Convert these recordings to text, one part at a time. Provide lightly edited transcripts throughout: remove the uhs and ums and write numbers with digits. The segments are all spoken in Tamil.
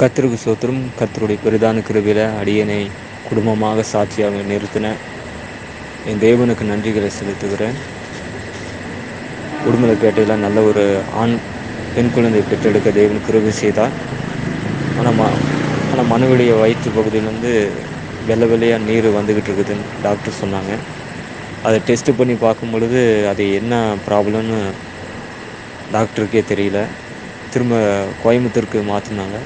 கர்த்தருக்கு ஸ்தோத்திரம். கர்த்தருடைய பெரிதான கிருபையில அடியேனை குடும்பமாக சாட்சியாக நிறுத்தின என் தேவனுக்கு நன்றிகளை செலுத்துகிறேன். உடுமலைப்பேட்டையில் நல்ல ஒரு பெண் குழந்தை பெற்றெடுக்க தேவன் கிருபை செய்தார். ஆனால் மனைவிடைய வயிற்று பகுதியிலேருந்து வெள்ளை வெள்ளையாக நீர் வந்துக்கிட்டு இருக்குதுன்னு டாக்டர் சொன்னாங்க. அதை டெஸ்ட்டு பண்ணி பார்க்கும் பொழுது அது என்ன ப்ராப்ளம்னு டாக்டருக்கே தெரியல. திரும்ப கோயம்புத்தூருக்கு மாற்றினாங்க.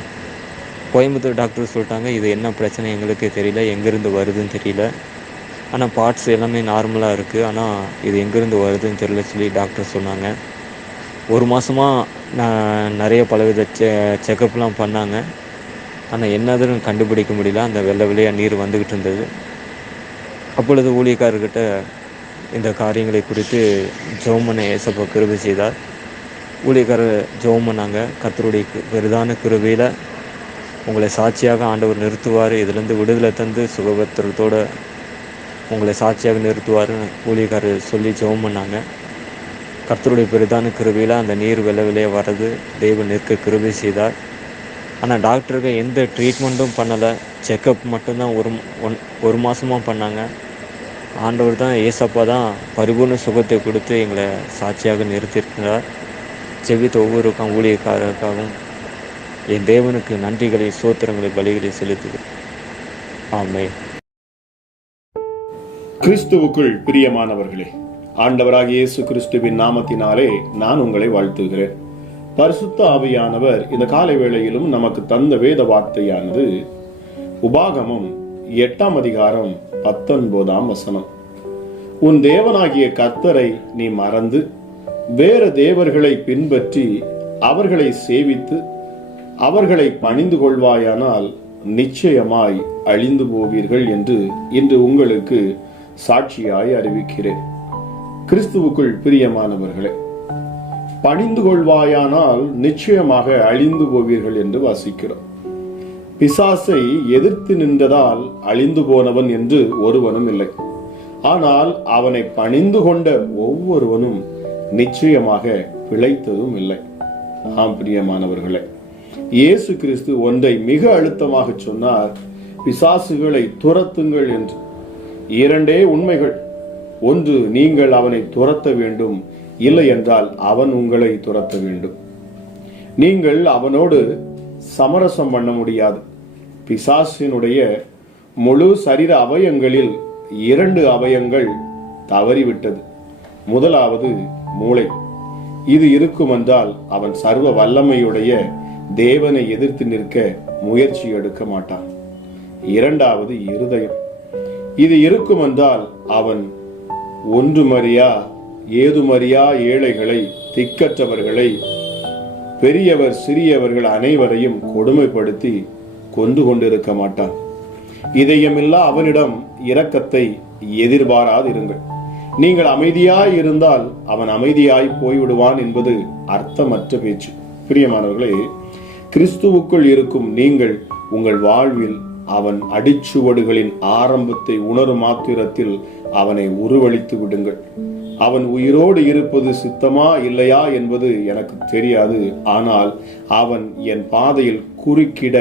கோயம்புத்தூர் டாக்டர் சொல்லிட்டாங்க, இது என்ன பிரச்சனை எங்களுக்கே தெரியல, எங்கேருந்து வருதுன்னு தெரியல, ஆனால் பார்ட்ஸ் எல்லாமே நார்மலாக இருக்குது, ஆனால் இது எங்கேருந்து வருதுன்னு தெரியல சொல்லி டாக்டர் சொன்னாங்க. ஒரு மாதமாக நான் நிறைய பலவித செக்கப்லாம் பண்ணாங்க. ஆனால் என்னதுன்னு கண்டுபிடிக்க முடியல. அந்த வெள்ளை வெள்ளையாக நீர் வந்துக்கிட்டு இருந்தது. அப்பொழுது ஊழியக்காரர்கிட்ட இந்த காரியங்களை குறித்து ஜெபம் பண்ண ஏசப்பா கிருபை செய்தார். ஊழியக்காரர் ஜெபம் பண்ணாங்க. கர்த்தருடைய பெரிதான கிருபையில் உங்களை சாட்சியாக ஆண்டவர் நிறுத்துவார், இதிலேருந்து விடுதலை தந்து சுகபத்திரத்தோடு உங்களை சாட்சியாக நிறுத்துவார்னு ஊழியக்காரர் சொல்லி ஜெபம் பண்ணாங்க. கர்த்தருடைய பெரிதான கிருபையில் அந்த நீர் வெள்ளை வெள்ளையாக வர்றது தேவன் நிற்க கிருபை செய்தார். ஆனால் டாக்டருக்கு எந்த ட்ரீட்மெண்ட்டும் பண்ணலை, செக்கப் மட்டும்தான் ஒரு மாதமாக பண்ணாங்க. ஆண்டவர் தான், ஏசப்பா தான் பரிபூர்ண சுகத்தை கொடுத்து எங்களை சாட்சியாக நிறுத்தியிருக்கிறார். செவித்த ஒவ்வொரு ஊழியக்காரருக்காகவும் என் தேவனுக்கு நன்றிகளை ஸ்தோத்திரங்களை பலிகளை செலுத்துகிறேன். ஆமென். கிறிஸ்துவுக்குள் பிரியமானவர்களே, ஆண்டவராகிய இயேசு கிறிஸ்துவின் நாமத்தினாலே நான் உங்களை வாழ்த்துகிறேன். பரிசுத்த ஆவியானவர் இந்த காலை வேளையிலும் நமக்கு தந்த வேத வார்த்தையானது உபாகமம் 8ஆம் அதிகாரம் 19ஆம் வசனம். உன் தேவனாகிய கர்த்தரை நீ மறந்து வேறு தேவர்களை பின்பற்றி அவர்களை சேவித்து அவர்களை பணிந்து கொள்வாயானால் நிச்சயமாய் அழிந்து போவீர்கள் என்று இன்று உங்களுக்கு சாட்சியாய் அறிவிக்கிறேன். கிறிஸ்துவுக்குள் பிரியமானவர்களே, பணிந்து கொள்வாயானால் நிச்சயமாக அழிந்து போவீர்கள் என்று வாசிக்கிறோம். பிசாசை எதிர்த்து நின்றதால் அழிந்து போனவன் என்று ஒருவனும் இல்லை. ஆனால் அவனை பணிந்து கொண்ட ஒவ்வொருவனும் நிச்சயமாக பிழைத்ததும் இல்லை. ஆம் பிரியமானவர்களே, இயேசு கிறிஸ்து ஒன்றை மிக அழுத்தமாக சொன்னார், பிசாசுகளை துரத்துங்கள் என்று. இரண்டே உண்மைகள். ஒன்று, நீங்கள் அவனை துரத்த வேண்டும், இல்லை என்றால் அவன் உங்களை துரத்த வேண்டும். நீங்கள் அவனோடு சமரசம் பண்ண முடியாது. பிசாசினுடைய முழு சரீர அவயங்களில் 2 அவயங்கள் தவறிவிட்டது. முதலாவது மூளை. இது இருக்குமென்றால் அவன் சர்வ வல்லமையுடைய தேவனை எதிர்த்து நிற்க முயற்சி எடுக்க மாட்டான். இரண்டாவது இருதயம். இது இருக்குமென்றால் அவன் ஒன்றுமறியா ஏதுமறியா ஏழைகளை, திக்கற்றவர்களை, பெரியவர் சிறியவர்கள் அனைவரையும் கொடுமைப்படுத்தி கொண்டு கொண்டிருக்க மாட்டான். இதயமில்லா அவனிடம் இரக்கத்தை எதிர்பாராதிருங்கள். நீங்கள் அமைதியாய் இருந்தால் அவன் அமைதியாய் போய்விடுவான் என்பது அர்த்தமற்ற பேச்சு. பிரியமானவர்களே, கிறிஸ்துவுக்குள் இருக்கும் நீங்கள் உங்கள் வாழ்வில் அவன் அடிச்சுவடுகளின் ஆரம்பத்தை உணரும் மாத்திரத்தில் அவனை உருவளித்து விடுங்கள். அவன் உயிரோடு இருப்பது சித்தமா இல்லையா என்பது எனக்கு தெரியாது. ஆனால் அவன் என் பாதையில் குறுக்கிட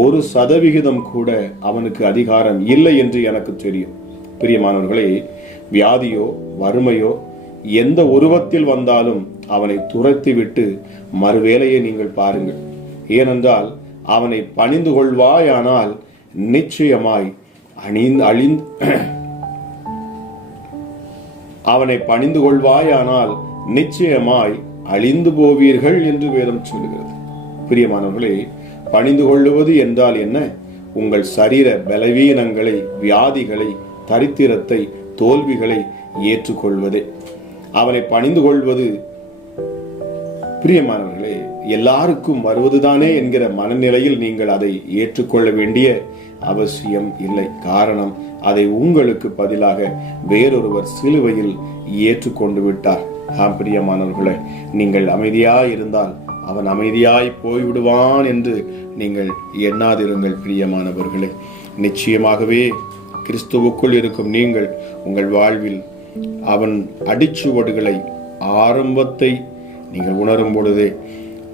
1% கூட அவனுக்கு அதிகாரம் இல்லை என்று எனக்கு தெரியும். பிரியமானவர்களே, வியாதியோ வறுமையோ எந்த உருவத்தில் வந்தாலும் அவனை துரத்திவிட்டு மறுவேளையை நீங்கள் பாருங்கள். ஏனென்றால் அவனை பணிந்து கொள்வாயானால் நிச்சயமாய் அவனை பணிந்து கொள்வாயானால் நிச்சயமாய் அழிந்து போவீர்கள் என்று வேதம் சொல்லுகிறது. பிரியமானவர்களே, பணிந்து கொள்ளுவது என்றால் என்ன? உங்கள் சரீர பலவீனங்களை, வியாதிகளை, தரித்திரத்தை, தோல்விகளை ஏற்றுக்கொள்வதே. அவனை பணிந்து கொள்வது பிரியமானவர்களே எல்லாருக்கும் வருவதுதானே என்கிற மனநிலையில் நீங்கள் அதை ஏற்றுக்கொள்ள வேண்டிய அவசியம் இல்லை. காரணம், அதை உங்களுக்கு பதிலாக வேறொருவர் சிலுவையில் ஏற்றுக்கொண்டு விட்டார். ஆம் பிரியமானவர்களே, நீங்கள் அமைதியாய் இருந்தால் அவன் அமைதியாய் போய்விடுவான் என்று நீங்கள் எண்ணாதிருங்கள். பிரியமானவர்களே, நிச்சயமாகவே கிறிஸ்துவுக்குள் இருக்கும் நீங்கள் உங்கள் வாழ்வில் அவன் அடிச்சுவடுகளை ஆரம்பத்தை நீங்கள் உணரும் பொழுதே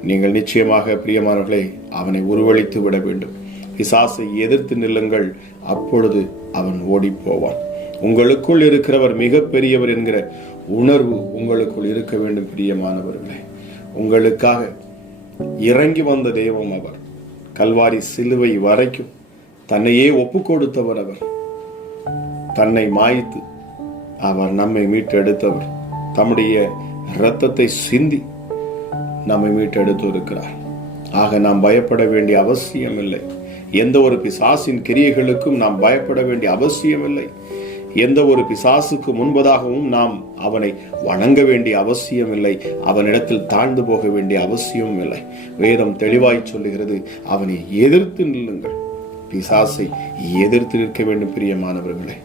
நீங்கள் நிச்சயமாக பிரியமானவர்களே அவனை உருவழித்து விட வேண்டும். பிசாசை எதிர்த்து நில்லுங்கள், அப்பொழுது அவன் ஓடி போவான். உங்களுக்குள் இருக்கிறவர் மிக பெரியவர் என்கிற உணர்வு உங்களுக்குள் இருக்க வேண்டும். பிரியமானவர்களே, உங்களுக்காக இறங்கி வந்த தெய்வம் அவர். கல்வாரி சிலுவை வரைக்கும் தன்னையே ஒப்பு கொடுத்தவர் அவர். தன்னை மாய்த்து அவர் நம்மை மீட்டெடுத்தவர். தம்முடைய இரத்தத்தை சிந்தி நம்மை மீட்டெடுத்து இருக்கிறார். ஆக நாம் பயப்பட வேண்டிய அவசியம் இல்லை. எந்த ஒரு பிசாசின் கிரியைகளுக்கும் நாம் பயப்பட வேண்டிய அவசியம் இல்லை. எந்த ஒரு பிசாசுக்கு முன்பதாகவும் நாம் அவனை வணங்க வேண்டிய அவசியம் இல்லை. அவனிடத்தில் தாழ்ந்து போக வேண்டிய அவசியமும் இல்லை. வேதம் தெளிவாய் சொல்லுகிறது, அவனை எதிர்த்து நில்லுங்கள். பிசாசை எதிர்த்து நிற்க வேண்டும். பிரியமானவர்களே,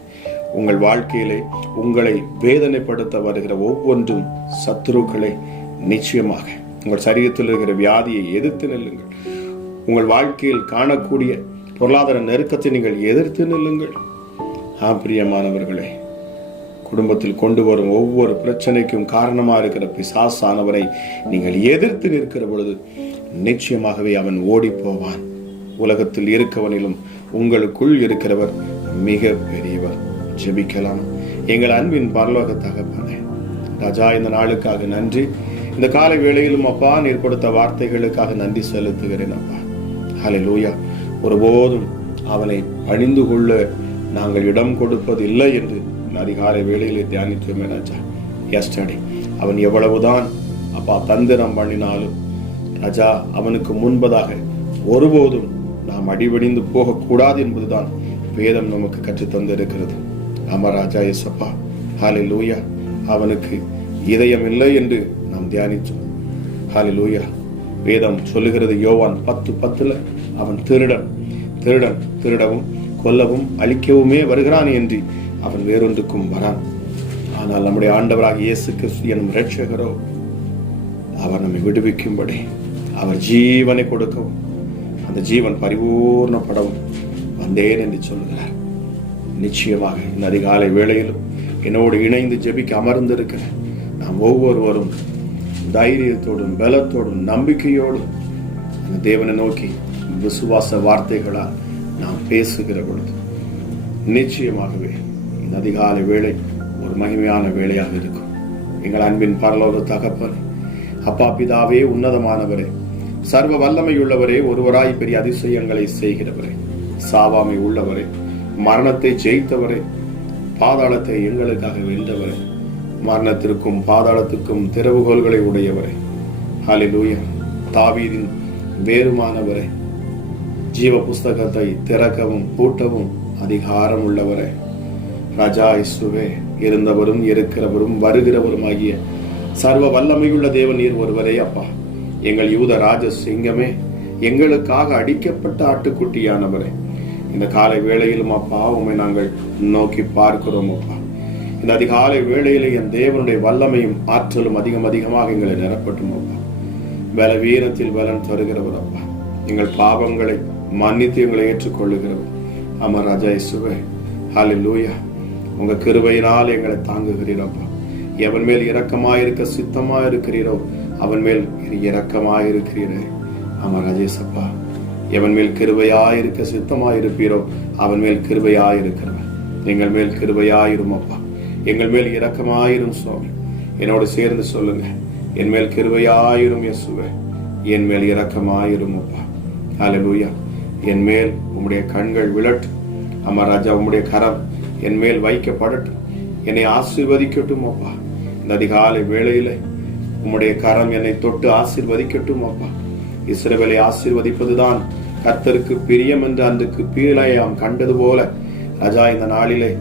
உங்கள் வாழ்க்கையிலே உங்களை வேதனைப்படுத்த வருகிற ஒவ்வொன்றும் சத்துருக்களை நிச்சயமாக உங்கள் சரீரத்தில் இருக்கிற வியாதியை எதிர்த்து நில்லுங்கள். உங்கள் வாழ்க்கையில் காணக்கூடிய பொருளாதார நெருக்கத்தை நீங்கள் எதிர்த்து நில்லுங்கள். பிரியமானவர்களே, குடும்பத்தில் கொண்டு வரும் ஒவ்வொரு பிரச்சனைக்கும் காரணமாக இருக்கிற பிசாசானவரை நீங்கள் எதிர்த்து நிற்கிற பொழுது நிச்சயமாகவே அவன் ஓடி போவான். உலகத்தில் இருக்கவனிலும் உங்களுக்குள் இருக்கிறவர் மிக பெரியவர். ஜெபிக்கலாம். எங்கள் அன்பின் பரலோக தகப்பனே, ராஜா, இந்த நாளுக்காக நன்றி. இந்த காலை வேளையிலும் அப்பா நீர் கொடுத்த வார்த்தைகளுக்காக நன்றி செலுத்துகிறேன் அப்பா. ஹல்லேலூயா. ஒருபோதும் அவனை பணிந்து கொள்ள நாங்கள் இடம் கொடுப்பது இல்லை என்று அதிகாலை வேளையிலே தியானித்தோமே ராஜா. எஸ்டர்டே அவன் எவ்வளவுதான் அப்பா தந்திரம் பண்ணினாலும் ராஜா, அவனுக்கு முன்பதாக ஒருபோதும் நாம் அடிபடிந்து போகக்கூடாது என்பதுதான் வேதம் நமக்கு கற்றுத்தந்திருக்கிறது. ஆமா ராஜா ஏசப்பா. ஹல்லேலூயா. அவனுக்கு இதயம் இல்லை என்று நாம் தியானித்தோம். ஹல்லேலூயா. வேதம் சொல்லுகிறது, யோவான் 10:10 அவன் திருடவும் கொல்லவும் அழிக்கவுமே வருகிறான் என்று அவன் வேறொன்றுக்கும் வரான். ஆனால் நம்முடைய ஆண்டவராக இயேசு கிறிஸ்து எனும் இரட்சகரோ அவர் நம்மை விடுவிக்கும்படி அவர் ஜீவனை கொடுக்கவும் அந்த ஜீவன் பரிபூர்ணப்படவும் வந்தேன் என்று சொல்லுகிறார். நிச்சயமாக இந்த அதிகாலை வேளையிலும் என்னோடு இணைந்து ஜெபிக்க அமர்ந்திருக்கிற நாம் ஒவ்வொருவரும் தைரியத்தோடும் பலத்தோடும் நம்பிக்கையோடும் அந்த தேவனை நோக்கி விசுவாச வார்த்தைகளால் நாம் பேசுகிற பொழுது நிச்சயமாகவே இந்த அதிகாலை வேளை ஒரு மகிமையான வேளையாக இருக்கும். எங்கள் அன்பின் பரலோக தகப்பன், அப்பா பிதாவே, உன்னதமானவரே, சர்வ வல்லமையுள்ளவரே, ஒருவராய் பெரிய அதிசயங்களை செய்கிறவரே, சாவாமை உள்ளவரே, மரணத்தை ஜெயித்தவரே, பாதாளத்தை எங்களுக்காக வென்றவரே, மரணத்திற்கும் பாதாளத்துக்கும் திறவுகோல்களை உடையவரே, ஹல்லேலூயா, தாவீதின் வேறுமானவரே, ஜீவ புஸ்தகத்தை திறக்கவும் பூட்டவும் அதிகாரம் உள்ளவரே, ராஜா இயேசுவே, இருந்தவரும் இருக்கிறவரும் வருகிறவரும் ஆகிய சர்வ வல்லமையுள்ள தேவன் நீர் ஒருவரே. அப்பா, எங்கள் யூத ராஜ சிங்கமே, எங்களுக்காக அடிக்கப்பட்ட ஆட்டுக்குட்டியானவரே, இந்த காலை வேளையிலும் அப்பா உம்மை நாங்கள் நோக்கி பார்க்கிறோம். அப்பா, இந்த அதிகாலை வேளையில என் தேவனுடைய வல்லமையும் ஆற்றலும் அதிகமாக எங்களை நிரப்பட்டும். அப்பா, பலவீனத்தில் பலன் தருகிறவர். அப்பா, எங்கள் பாவங்களை மன்னித்து எங்களை ஏற்றுக்கொள்ளுகிறவர். ஆமா ராஜா இயேசுவே, ஹல்லேலூயா. உங்க கிருபையினால் எங்களை தாங்குகிறீரப்பா. எவன் மேல் இரக்கமாயிருக்க சித்தமாயிருக்கிறீரோ அவன் மேல் இரக்கமாயிருக்கிறீரே. ஆமா ராஜேசப்பா, எவன் மேல் கிருபையாயிருக்க சித்தமாயிருப்பீரோ அவன் மேல் கிருபையாயிருக்கிறவன். எங்கள் மேல் கிருபையாயிரும் அப்பா, எங்கள் மேல் இரக்கமாயிரும் சுவாமி. என்னோடு சேர்ந்து சொல்லுங்க, என் மேல் கிருபையாயிரும் இயேசுவே, என் மேல் இரக்கமாயிரும் அப்பா. ஹல்லேலூயா. என் மேல் உம்முடைய கண்கள் விழட்டும். அம்மா ராஜா, உம்முடைய கரம் என் மேல் வைக்கப்படட்டும். என்னை ஆசீர்வதிக்கட்டும் அப்பா. இந்த அதிகாலை வேளையில உம்முடைய கரம் என்னை தொட்டு ஆசீர்வதிக்கட்டும் அப்பா. இஸ்ரவேலை ஆசீர்வதிப்பதுதான் கர்த்தருக்கு பிரியம் என்று அன்றைக்கு பீலாயாம் கண்டது போல ராஜா, இந்த நாளிலே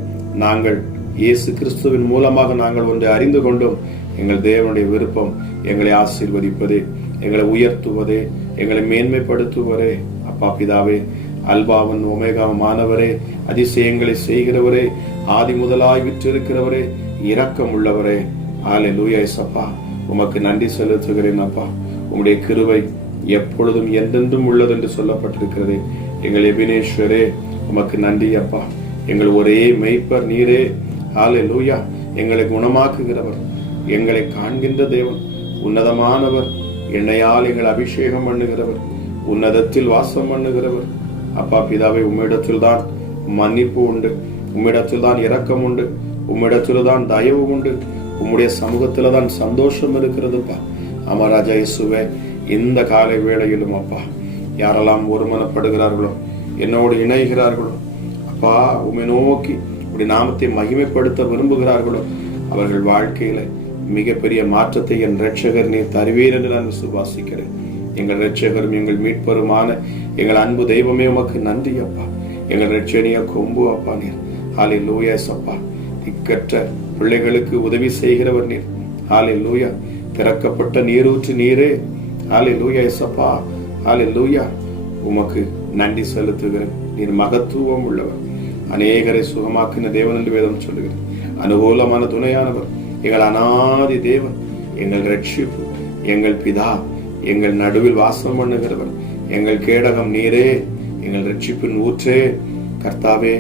நாங்கள் இயேசு கிறிஸ்துவின் மூலமாக நாங்கள் ஒன்று அறிந்து கொண்டோம். எங்கள் தேவனுடைய விருப்பம் எங்களை ஆசீர்வதிப்பதே, எங்களை உயர்த்துவதே, எங்களை மேன்மைப்படுத்துவரே. அப்பா பிதாவே, அல்பாவன் ஒமேகாவுமானவரே, அதிசயங்களை செய்கிறவரே, ஆதி முதலாய் விற்றிருக்கிறவரே, இரக்கம் உள்ளவரே, ஹல்லேலூயா. இயேசப்பா, உமக்கு நன்றி செலுத்துகிறேன் அப்பா. உம்முடைய கிருபை எப்பொழுதும் என்றென்றும் உள்ளது என்று சொல்லப்பட்டிருக்கிறது. எங்கள் எபினேஸ்வரே, உமக்கு நன்றி அப்பா. எங்கள் ஒரே மெய்ப்பர் நீரே. ஹல்லேலூயா. எங்களை குணமாக்குகிறவர், எங்களை காண்கின்ற தேவன், உன்னதமானவர், எண்ணெயால் எங்கள் அபிஷேகம் பண்ணுகிறவர், உன்னதத்தில் வாசம் பண்ணுகிறவர். அப்பா பிதாவை, உம்மிடத்தில் தான் மன்னிப்பு உண்டு, உம்மிடத்தில் தான் இரக்கம் உண்டு, உம்மிடத்தில் தான் தயவு உண்டு, உம்முடைய சமூகத்துல தான் சந்தோஷம் இருக்கிறதுப்பா. ஆமா ராஜா இயேசுவே, இந்த காலை வேளையிலும் அப்பா யாரெல்லாம் ஒருமனப்படுகிறார்களோ, என்னோடு இணைகிறார்களோ அப்பா, உம்மை நோக்கி உடைய நாமத்தை மகிமைப்படுத்த விரும்புகிறார்களோ, அவர்கள் வாழ்க்கையில மிகப்பெரிய மாற்றத்தை என் இரட்சகர் நீர் தருவீர் என்று நான் விசுவாசிக்கிறேன். எங்கள் இரட்சகரும் எங்கள் மீட்பருமான எங்கள் அன்பு தெய்வமே, உமக்கு நன்றி அப்பா. எங்கள் இரட்சணிய கொம்பு அப்பா நீர். ஹல்லேலூயா அப்பா. திக்கற்ற பிள்ளைகளுக்கு உதவி செய்கிறவர் நீர். ஹல்லேலூயா. திறக்கப்பட்ட நீரூற்று நீரே. ஹல்லேலூயா அப்பா. ஹல்லேலூயா. உமக்கு நன்றி செலுத்துகிறேன். நீர் மகத்துவம் உள்ளவர், அநேகரை சுகமாக்கின தேவன் என்று வேதம் சொல்லுகிறது. அனுகூலமான துணையானவர், எங்கள் அநாதி தேவன், எங்கள் ரட்சிப்பு, எங்கள் பிதா, எங்கள் நடுவில் வாசம் பண்ணுகிறவர், எங்கள் கேடகம் நீரே, எங்கள் ரட்சிப்பின் ஊற்றே. கர்த்தாவே,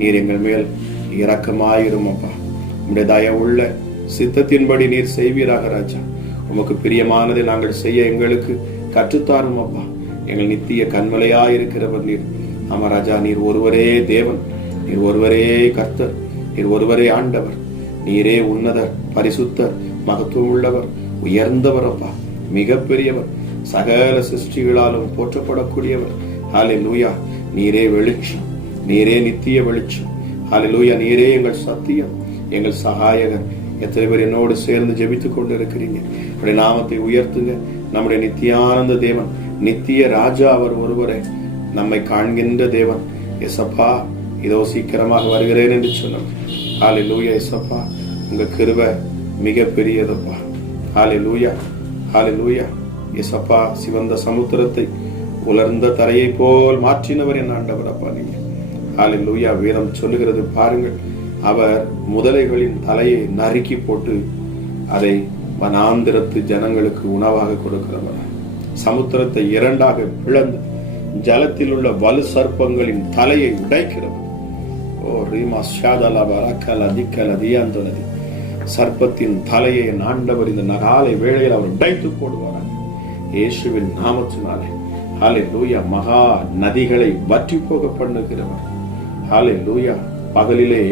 நீர் எங்கள் மேல் இரக்கமாயிரும் அப்பா. உம்முடைய தயவுள்ள சித்தத்தின்படி நீர் செய்வீராக ராஜா. உமக்கு பிரியமானதை நாங்கள் செய்ய எங்களுக்கு கற்றுத்தாரும் அப்பா. எங்கள் நித்திய கண்மலையாயிருக்கிறவர் நீர். ஆமா ராஜா, நீர் ஒருவரே தேவன், நீர் ஒருவரே கர்த்தர், நீர் ஒருவரே ஆண்டவர். நீரே உன்னதர், பரிசுத்தர், மகத்துவம் உள்ளவர், உயர்ந்தவர் அப்பா, மிக பெரியவர், சகல சிருஷ்டிகளாலும் போற்றப்படக்கூடியவர். ஹல்லேலூயா. நீரே வெளிச்சம், நீரே நித்திய வெளிச்சம். ஹல்லேலூயா. நீரே எங்கள் சத்தியம், எங்கள் சகாயகர். எத்தனை பேர் என்னோடு சேர்ந்து ஜெபித்துக் கொண்டு இருக்கிறீங்க? அவருடைய நாமத்தை உயர்த்துங்க. நம்முடைய நித்தியானந்த தேவன், நித்திய ராஜா அவர் ஒருவரே, நம்மை காண்கின்ற தேவன். எசப்பா, இதோ சீக்கிரமாக வருகிறேன் என்று சொன்னார். ஹல்லேலூயா. எசப்பா, உங்க கிருபை மிக பெரியதப்பா. ஹல்லேலூயா. ஹல்லேலூயா. எசப்பா, சிவந்த சமுத்திரத்தை உலர்ந்த தரையை போல் மாற்றினவர் என் ஆண்டவர் அப்பா நீங்க. ஹல்லேலூயா. வேதம் சொல்லுகிறது பாருங்கள், அவர் முதலைகளின் தலையை நறுக்கி போட்டு அதை வனாந்திரத்து ஜனங்களுக்கு உணவாக கொடுக்கிறவர். சமுத்திரத்தை இரண்டாக பிளந்து ஜலத்தில் உள்ள வலு சர்ப்பங்களின் தலையை உடைக்கிறவர். ஓ ரீமா ஷாதலா பரக்கல திக்கல தியாந்தனதி. சர்ப்பத்தின் தலையை என் ஆண்டவர் இந்த நகாலை வேளையில் அவர் உடைத்து போடுவார் இயேசுவின் நாமத்தினாலே. ஹல்லேலூயா. மகா நதிகளை வற்றி போக பண்ணுகிறவர். ஹல்லேலூயா. பகலிலே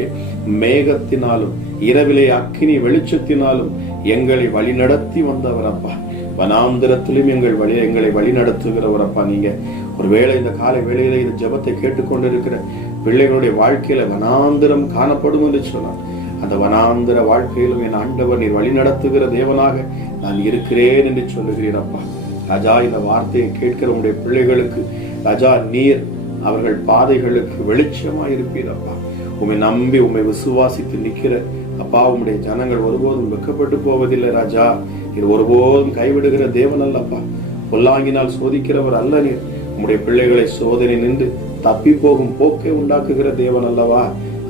மேகத்தினாலும் இரவிலே அக்கினி வெளிச்சத்தினாலும் எங்களை வழிநடத்தி வந்தவர் அப்பா. வனாந்திரத்திலும் எங்களை வழி நடத்துகிறவர் அப்பா நீங்க. ஒருவேளை இந்த காலை வேளையில இந்த ஜெபத்தை கேட்டுக்கொண்டிருக்கிற பிள்ளைகளுடைய வாழ்க்கையில வனாந்திரம் காணப்படும் என்று சொன்னார். அந்த வனாந்திர வாழ்க்கையிலும் என் ஆண்டவர் நீர் வழி நடத்துகிற தேவனாக நான் இருக்கிறேன் என்று சொல்லுகிறீர் அப்பா. ராஜா, இந்த வார்த்தையை கேட்கிற உங்களுடைய பிள்ளைகளுக்கு ராஜா நீர் அவர்கள் பாதைகளுக்கு வெளிச்சமா இருப்பீர் அப்பா. உம்மை நம்பி உம்மை விசுவாசித்து நிற்கிற அப்பா உம்முடைய ஜனங்கள் ஒருபோதும் வெட்கப்பட்டு போவதில்லை ராஜா. நீர் ஒருபோதும் கைவிடுகிற தேவன் அல்லப்பா. பொல்லாங்கினால் சோதிக்கிறவர் அல்ல நீர். உம்முடைய பிள்ளைகளை சோதனை நின்று தப்பி போகும் போக்கை உண்டாக்குகிற தேவன் அல்லவா.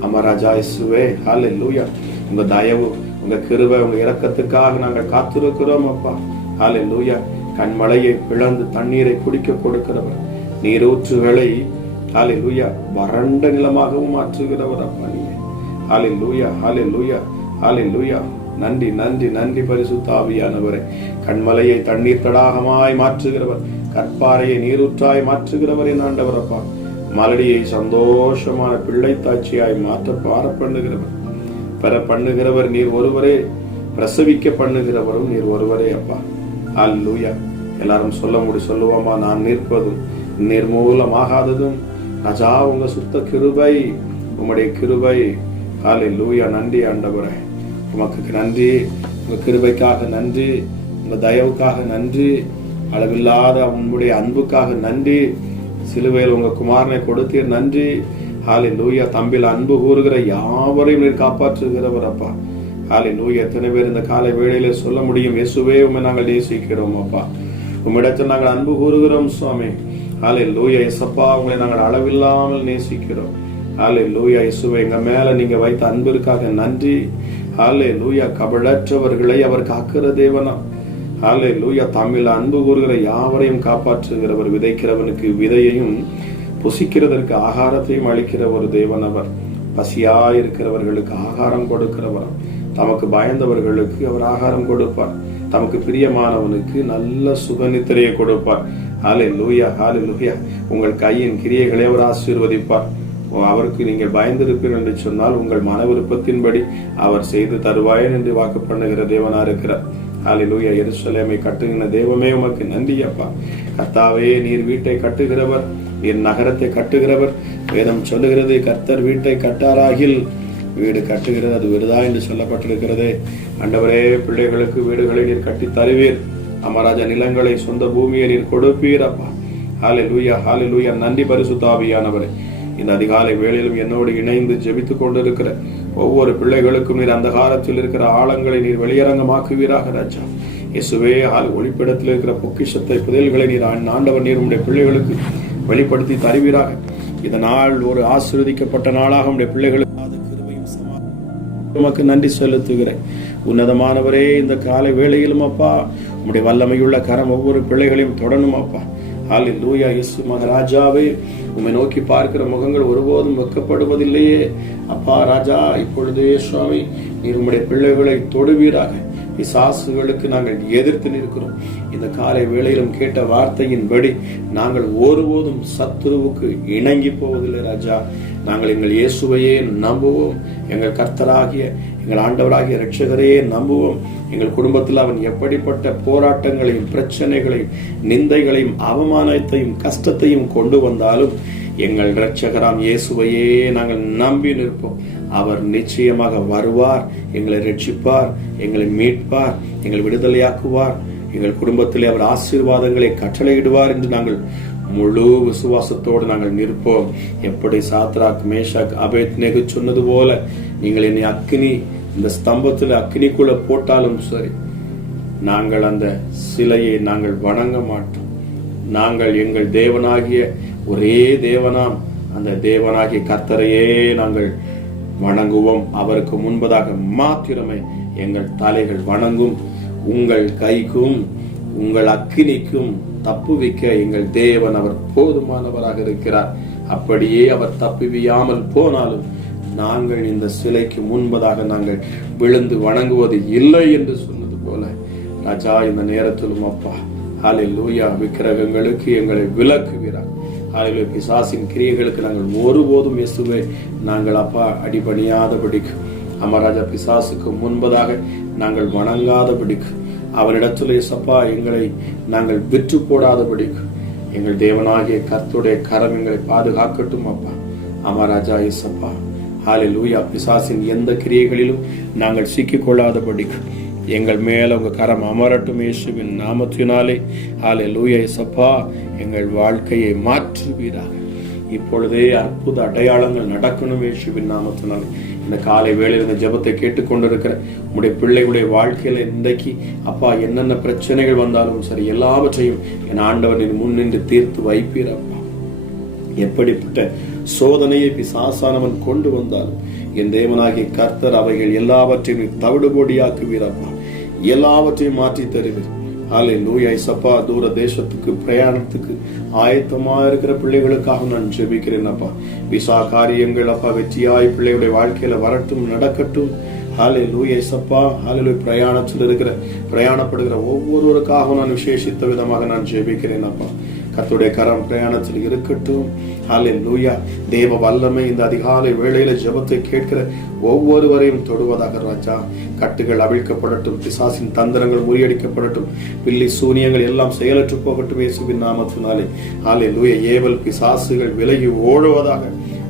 ஆமா ராஜா இயேசுவே. ஹல்லேலூயா. உங்க தயவு, உங்க கிருபை, உங்க இரக்கத்துக்காக நாங்கள் காத்திருக்கிறோம் அப்பா. ஹல்லேலூயா. கண்மலையை பிளந்து தண்ணீரை குடிக்க கொடுக்கிறவர், நீரூற்றுகளை ஹல்லேலூயா வறண்ட நிலமாகவும் மாற்றுகிறவர் அப்பா நீங்க. ஹல்லேலூயா. ஹல்லேலூயா. ஹல்லேலூயா. நன்றி நன்றி நன்றி பரிசுத்த ஆவியானவரே. கண்மலையை தண்ணீர் தடாகமாய் மாற்றுகிறவர், கற்பாறையை நீரூற்றாய் மாற்றுகிறவர் என் ஆண்டவர் அப்பா. மலடியை சந்தோஷமான பிள்ளை தாட்சியாய் மாற்ற பார பண்ணுகிறவர், பெற பண்ணுகிறவர் நீர் ஒருவரே, பிரசவிக்க பண்ணுகிறவரும் நீர் ஒருவரே அப்பா. ஹல்லேலூயா. எல்லாரும் சொல்லுவோமா, நான் நிற்பதும் நிர்மூலமாகாததும் ராஜா உங்க சுத்த கிருபை, உம்முடைய கிருபை. ஹல்லேலூயா. நன்றி ஆண்டவரே, உமக்கு நன்றி. உங்க கிருபைக்காக நன்றி, உங்க தயவுக்காக நன்றி, அளவில்லாத உங்களுடைய அன்புக்காக நன்றி. சிலுவையில் உங்க குமாரனை கொடுத்தீர், நன்றி. ஹல்லேலூயா. தம்பில் அன்பு கூறுகிற யாவரையும் நீர் காப்பாற்றுகிறவர் அப்பா. ஹல்லேலூயா. எத்தனை பேர் இந்த காலை வேளையில சொல்ல முடியும், இயேசுவே உம்மை நாங்கள் நேசிக்கிறோம் அப்பா, உம்மிடத்தில் நாங்கள் அன்பு கூறுகிறோம் சுவாமி. ஹல்லேலூயா. இயேசப்பா, உங்களை நாங்கள் அளவில்லாமல் நேசிக்கிறோம். ஹல்லேலூயா. இயேசுவே, எங்க மேல நீங்க வைத்த அன்பிற்காக நன்றி. ஹல்லேலூயா. கபடற்றவர்களை அவர் காக்கிற தேவனா. ஹல்லேலூயா. தமிழ் அன்பு கூறுகிற யாவரையும் காப்பாற்றுகிறவர், விதைக்கிறவனுக்கு விதையையும் புசிக்கிறதற்கு ஆகாரத்தையும் அளிக்கிற ஒரு தேவன் அவர். பசியாயிருக்கிறவர்களுக்கு ஆகாரம் கொடுக்கிறவர், தமக்கு பயந்தவர்களுக்கு அவர் ஆகாரம் கொடுப்பார், தமக்கு பிரியமானவனுக்கு நல்ல சுகநித்திரையை கொடுப்பார். ஹல்லேலூயா, ஹல்லேலூயா. உங்கள் கையின் கிரியைகளை அவர் ஆசீர்வதிப்பார். அவருக்கு நீங்கள் பயந்திருப்பீர்கள் என்று சொன்னால் உங்கள் மன விருப்பத்தின்படி அவர் செய்து தருவாயன் என்று வாக்கு பண்ணுகிற தேவனா இருக்கிறார். ஹல்லேலூயா. எருசலேமை கட்டுகிற தேவமே உமக்கு நன்றி அப்பா. கர்த்தாவே, நீர் வீட்டை கட்டுகிறவர், நீர் நகரத்தை கட்டுகிறவர். வேதம் சொல்லுகிறது, கர்த்தர் வீட்டை கட்டாராகில் வீடு கட்டுகிறது அது விருதா என்று சொல்லப்பட்டிருக்கிறதே. ஆண்டவரே, பிள்ளைகளுக்கு வீடுகளை நீர் கட்டி தருவீர். அமராஜா, நிலங்களை சொந்த பூமியை நீர் கொடுப்பீர் அப்பா. ஹல்லேலூயா, ஹல்லேலூயா. நன்றி பரிசுத்த ஆவியானவரே. இந்த அதிகாலை வேளையிலும் என்னோடு இணைந்து ஜெபித்துக் கொண்டிருக்கிற ஒவ்வொரு பிள்ளைகளுக்கும் நீர் அந்த காலத்தில் இருக்கிற ஆழங்களை நீர் வெளியரங்கமாக்குவீராக ராஜா. இயேசுவே, ஒளிப்பிடத்தில் இருக்கிற பொக்கிஷத்தை புதையல்களை நீர் ஆண்டவர் நீர் உடைய பிள்ளைகளுக்கு வெளிப்படுத்தி தருவீராக. இந்த நாள் ஒரு ஆசீர்வதிக்கப்பட்ட நாளாக உடைய பிள்ளைகளுக்கு உமக்கு நன்றி செலுத்துகிறேன். உன்னதமானவரே, இந்த காலை வேளையிலும் அப்பா உம்முடைய வல்லமையுள்ள கரம் ஒவ்வொரு பிள்ளைகளையும் தொடரும் அப்பா. ஹல்லேலூயா. இயேசு மகாராஜாவே, உம்மை நோக்கி பார்க்கிற முகங்கள் ஒருபோதும் வெட்கப்படுவதில்லையே அப்பா ராஜா. இப்பொழுதே சுவாமி, நீர் உம்முடைய பிள்ளைகளை தொடுவீராக. பிசாசுகளுக்கு நாங்கள் எதிர்த்து நிற்கிறோம். இந்த காலை வேளையிலும் கேட்ட வார்த்தையின்படி நாங்கள் ஒருபோதும் சத்துருவுக்கு இணங்கி போவதில்லை ராஜா. நாங்கள் எங்கள் இயேசுவையே நம்புவோம். எங்கள் கர்த்தராகிய எங்கள் ஆண்டவராகிய இரட்சகரையே நம்புவோம். எங்கள் குடும்பத்தில் அவன் எப்படிப்பட்ட போராட்டங்களையும் பிரச்சனைகளையும் நிந்தைகளையும் அவமானத்தையும் கஷ்டத்தையும் கொண்டு வந்தாலும் எங்கள் இரட்சகராம் இயேசுவையே நாங்கள் நம்பி நிற்போம். அவர் நிச்சயமாக வருவார், எங்களை ரட்சிப்பார், எங்களை மீட்பார், எங்களை விடுதலையாக்குவார். எங்கள் குடும்பத்திலே அவர் ஆசீர்வாதங்களை கட்டளையிடுவார் என்று நாங்கள் முழு விசுவாசத்தோடு நாங்கள் நிற்போம். எப்படி சாத்ராக், மேஷாக், அபேத்நேகு சொன்னது போல, நீங்கள் என்னை அக்கினி இந்த ஸ்தம்பத்தில் அக்கினிக்குள்ள போட்டாலும் சரி, நாங்கள் அந்த சிலையை நாங்கள் வணங்க மாட்டோம். நாங்கள் எங்கள் தேவனாகிய ஒரே தேவனாம் அந்த தேவனாகிய கர்த்தரையே நாங்கள் வணங்குவோம். அவருக்கு முன்பதாக மாத்திரமே எங்கள் தலைகள் வணங்கும். உங்கள் கைக்கும் உங்கள் அக்கினிக்கும் தப்புவிக்க எங்கள் தேவன் அவர் போதுமானவராக இருக்கிறார். அப்படியே அவர் தப்புவியாமல் போனாலும் நாங்கள் இந்த சிலைக்கு முன்பதாக நாங்கள் விழுந்து வணங்குவது இல்லை என்று சொன்னது போல ராஜா, இந்த நேரத்திலும் அப்பா ஹல்லேலூயா, விக்கிரகங்களுக்கு எங்களை விலக்குகிறார். ஹல்லேலூயா. பிசாசின் கிரியைகளுக்கு நாங்கள் ஒருபோதும் இயேசுவே நாங்கள் அப்பா அடிபணியாதபடிக்கு, அமராஜா பிசாசுக்கு முன்பதாக நாங்கள் வணங்காதபடிக்கு, அவனிடத்திலே சப்பா எங்களை நாங்கள் விற்று போடாதபடிக்கு எங்கள் தேவனாகிய கர்த்தருடைய கரம் எங்களை பாதுகாக்கட்டும் அப்பா. அமராஜா இயேசப்பா, ஹல்லேலூயா. பிசாசின் எந்த கிரியைகளிலும் நாங்கள் சிக்கிக் கொள்ளாதபடிக்கு எங்கள் மேல உங்க கரம் அமரட்டும் இயேசுவின் நாமத்தினாலே. ஹல்லேலூயா இயேசப்பா, எங்கள் வாழ்க்கையை மாற்றுவீராக. இப்பொழுதே அற்புத அடையாளங்கள் நடக்கணும் இயேசுவின் நாமத்தினாலே. இந்த காலை வேளையில் இந்த ஜெபத்தை கேட்டுக்கொண்டிருக்கிற உங்களுடைய பிள்ளைகளுடைய வாழ்க்கையில இன்றைக்கு அப்பா என்னென்ன பிரச்சனைகள் வந்தாலும் சரி, எல்லாவற்றையும் என் ஆண்டவரின் முன் நின்று தீர்த்து வைப்பீர் அப்பா. எப்படிப்பட்ட சோதனையை பிசாசானவன் கொண்டு வந்தாலும் என் தேவனாகிய கர்த்தர் அவைகள் எல்லாவற்றையும் தவிடுபொடியாக்குவீரப்பா. எல்லாவற்றையும் மாற்றி தருவீர். ஹல்லேலூயா இயேசப்பா. தூர தேசத்துக்கு பிரயாணத்துக்கு ஆயத்தமா இருக்கிற பிள்ளைகளுக்காக நான் ஜெபிக்கிறேன் அப்பா. விசா காரியங்கள் அப்பா வெற்றியாய் பிள்ளைகளுடைய வாழ்க்கையில வரட்டும், நடக்கட்டும். ஹல்லேலூயா இயேசப்பா. ஹல்லேலூயா. பிரயாணத்தில் இருக்கிற பிரயாணப்படுகிற ஒவ்வொருவருக்காக நான் விசேஷித்த விதமாக நான் ஜெபிக்கிறேன் அப்பா. கர்த்தருடைய கரம் பிரயாணத்தில் இருக்கட்டும். ஹல்லேலூயா. தேவ வல்லமை இந்த அதிகாலை வேளையில ஜெபத்தை கேட்கிற ஒவ்வொருவரையும் தொடுவதாக ராஜா. கட்டுகள் அவிழ்க்கப்படட்டும், பிசாசின் தந்திரங்கள் முறியடிக்கப்படட்டும், பில்லி சூனியங்கள் எல்லாம் செயலற்று போகட்டும் இயேசுவின் நாமத்தினாலே. ஹல்லேலூயா. ஏவல் பிசாசுகள் விலகி ஓடுவதாக.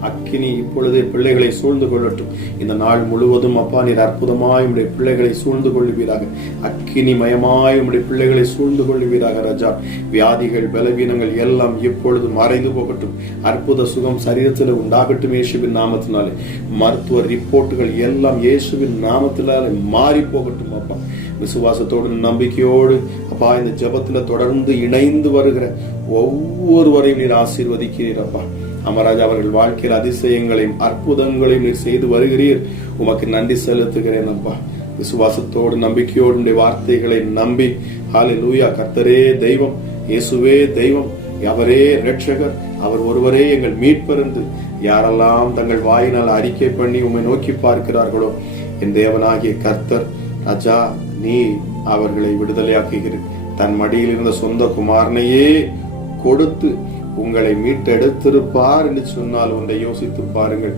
அக்கினி இப்பொழுதே பிள்ளைகளை சூழ்ந்து கொள்ளட்டும். இந்த நாள் முழுவதும் அப்பா நீர் அற்புதமாய் உடைய பிள்ளைகளை சூழ்ந்து கொள்ளுவீராக. அக்கினி மயமாய் உடைய பிள்ளைகளை சூழ்ந்து கொள்ளுவீராக ராஜா. வியாதிகள் பலவீனங்கள் எல்லாம் இப்பொழுது மறைந்து போகட்டும். அற்புத சுகம் சரீரத்தில் உண்டாகட்டும் இயேசுவின் நாமத்தினாலே. மருத்துவ ரிப்போர்ட்டுகள் எல்லாம் இயேசுவின் நாமத்தினாலே மாறி போகட்டும் அப்பா. விசுவாசத்தோடு நம்பிக்கையோடு அப்பா இந்த ஜெபத்துல தொடர்ந்து இணைந்து வருகிற ஒவ்வொருவரையும் நீர் ஆசீர்வதிக்கிறீர் அப்பா. அமராஜா, அவர்கள் வாழ்க்கையில் அதிசயங்களையும் அற்புதங்களையும் நீர் செய்து வருகிறீர். உமக்கு நன்றி செலுத்துகிறேன் அப்பா. விசுவாசத்தோடு நம்பிக்கையோடு உடைய வார்த்தைகளை நம்பி ஹல்லேலூயா. கர்த்தரே தெய்வம், இயேசுவே தெய்வம், அவரே இரட்சகர், அவர் ஒருவரே எங்கள் மீட்பர் என்று யாரெல்லாம் தங்கள் வாயினால் அறிக்கை பண்ணி உம்மை நோக்கி பார்க்கிறார்களோ என் தேவனாகிய கர்த்தர் ராஜா, நீ அவர்களை விடுதலையாக்குகிறேன். தன் மடியில் இருந்த சொந்த குமாரனையே கொடுத்து உங்களை மீட்டெடுத்திருப்பார் என்று சொன்னால் ஒன்றை யோசித்து பாருங்கள்.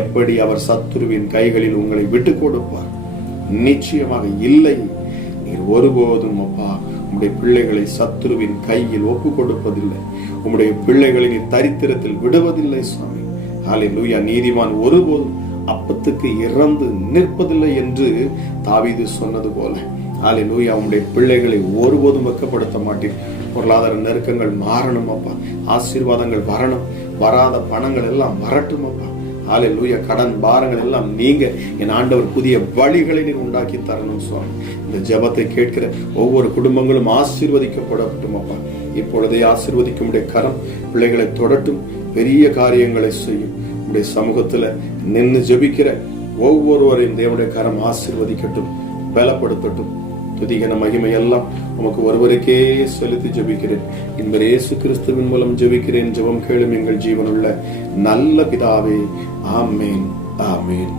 எப்படி அவர் சத்துருவின் கைகளில் உங்களை விட்டு கொடுப்பார்? நிச்சயமாக இல்லை. நீர் ஒருபோதும் அப்பா உம்முடைய பிள்ளைகளை சத்துருவின் கையில் ஒப்பு கொடுப்பதில்லை. உம்முடைய பிள்ளைகளை நீர் தரித்திரத்தில் விடுவதில்லை சுவாமி. ஹல்லேலூயா. நீதிமான் ஒருபோதும் அப்பத்துக்கு இறந்து நிற்பதில்லை என்று தாவீது சொன்னது போல ஹல்லேலூயா, உம்முடைய பிள்ளைகளை ஒருபோதும் வெட்கப்படுத்த மாட்டீர். பொருளாதார நெருக்கங்கள் மாறணும் அப்பா, ஆசீர்வாதங்கள் வரணும், வராத பணங்கள் எல்லாம் வரட்டும் அப்பா. ஹல்லேலூயா. கடன் பாரங்கள் எல்லாம் நீங்க என் ஆண்டவர் புதிய வழிகளை நீர் உண்டாக்கி தரணும் சுவாமி. இந்த ஜெபத்தை கேட்கிற ஒவ்வொரு குடும்பங்களும் ஆசீர்வதிக்கப்படட்டும் அப்பா. இப்பொழுதே ஆசீர்வதிக்கும் உடைய கரம் பிள்ளைகளை தொடட்டும், பெரிய காரியங்களை செய்யும். உடைய சமூகத்துல நின்று ஜெபிக்கிற ஒவ்வொருவரையும் தேவனுடைய கரம் ஆசீர்வதிக்கட்டும், பலப்படுத்தட்டும். துதிகன மகிமை எல்லாம் உமக்கு ஒருவருக்கே செலுத்தி ஜெபிக்கிறேன். இந்த இயேசு கிறிஸ்துவின் மூலம் ஜெபிக்கிறேன். ஜெபம் கேளும் எங்கள் ஜீவனுள்ள நல்ல பிதாவே. ஆமேன், ஆமேன்.